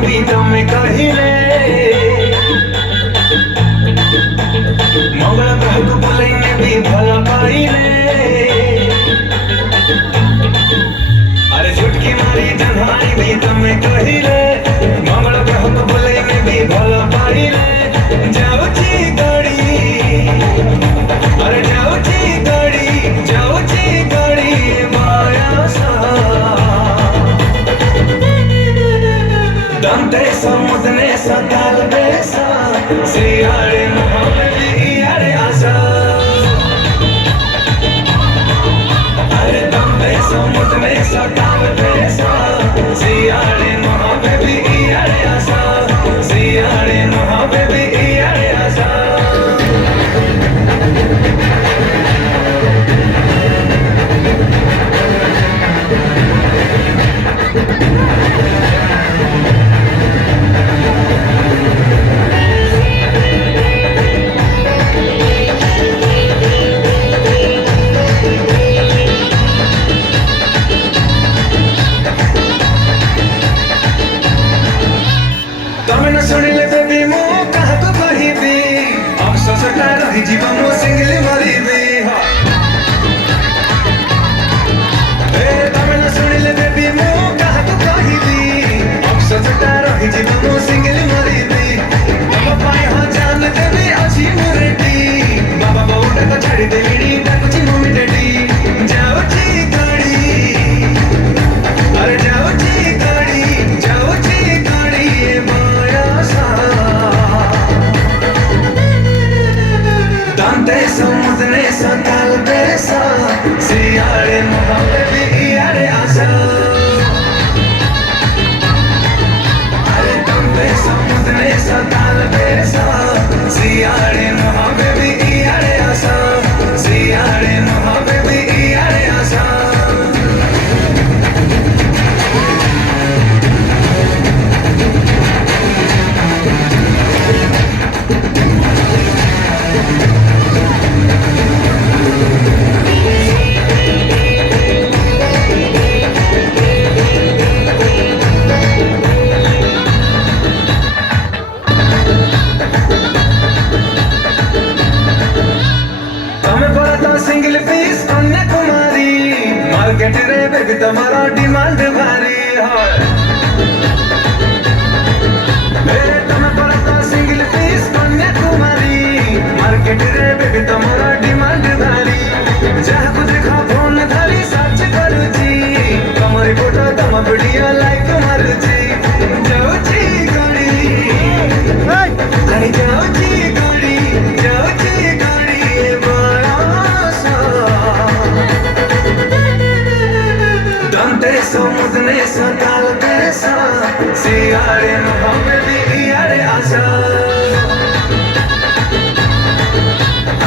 भी तमे कहिले मंगल ग्रह को बुलाइने भी भला पाइले अरे झुटकी मारी जन्हाई भी तमे कहिले मंगल ग्रह को बुलाइने भी भला पाइले जाओ जी गाड़ी अरे जाओ जी गाड़ी माया सा दंते समुद्ने सताल बेसा सियारे मोहब्बत यारे आशा अरे दंते समुद्ने सताल बेसा सियारे मोहब्बत यारे आशा सियारे मोहब्बत यारे आशा तमे न सुनिले बेबी मो कहा तो कहिबी अफसोस टा रही जीवन मो सिंगल मरिबी ए तमे न सुनिले बेबी मो कहा तो कहिबी अफसोस टा रही जीवन मो सिंगल मरिबी बाबा पाए हो जान देबी अछि मुरेटी बाबा बहुटा को छाड़ी देबी डाकुची मम्मी डैडी जाओ जी गाड़ी अरे जाओ जी गाड़ी दंते समुद्ने सताल बेसा सियारे मोहब्बत यारे आशा अरे दंते समुद्ने सताल बेसा सियारे मोहब्बत यारे आशा सियारे मोहब्बत यारे आशा सिंगल पीस कन्याकुमारी मार्केट रे बेबी तुम्हारा डिमांड भारी है तुम्हें पता सिंगल पीस कन्याकुमारी मार्केट रे बेबी तुम्हारा डिमांड भारी जहाँ कुछ देखा फोन धरी सर्च करू जी तुम्हारी फोटो तुम वीडियो लाइक मारू जी जाओ जी गाड़ी अरे जाओ जी गाड़ी दंते समुद्ने सताल बेसा सियारे मोहब्बत यारे आशा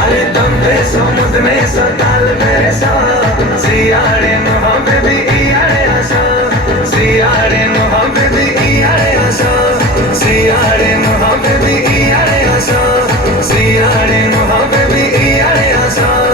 अरे दंते समुद्ने सताल बेसा सियारे मोहब्बत यारे आशा सियारे मोहब्बत यारे आशा सियारे मोहब्बत यारे आशा सियारे मोहब्बत यारे आशा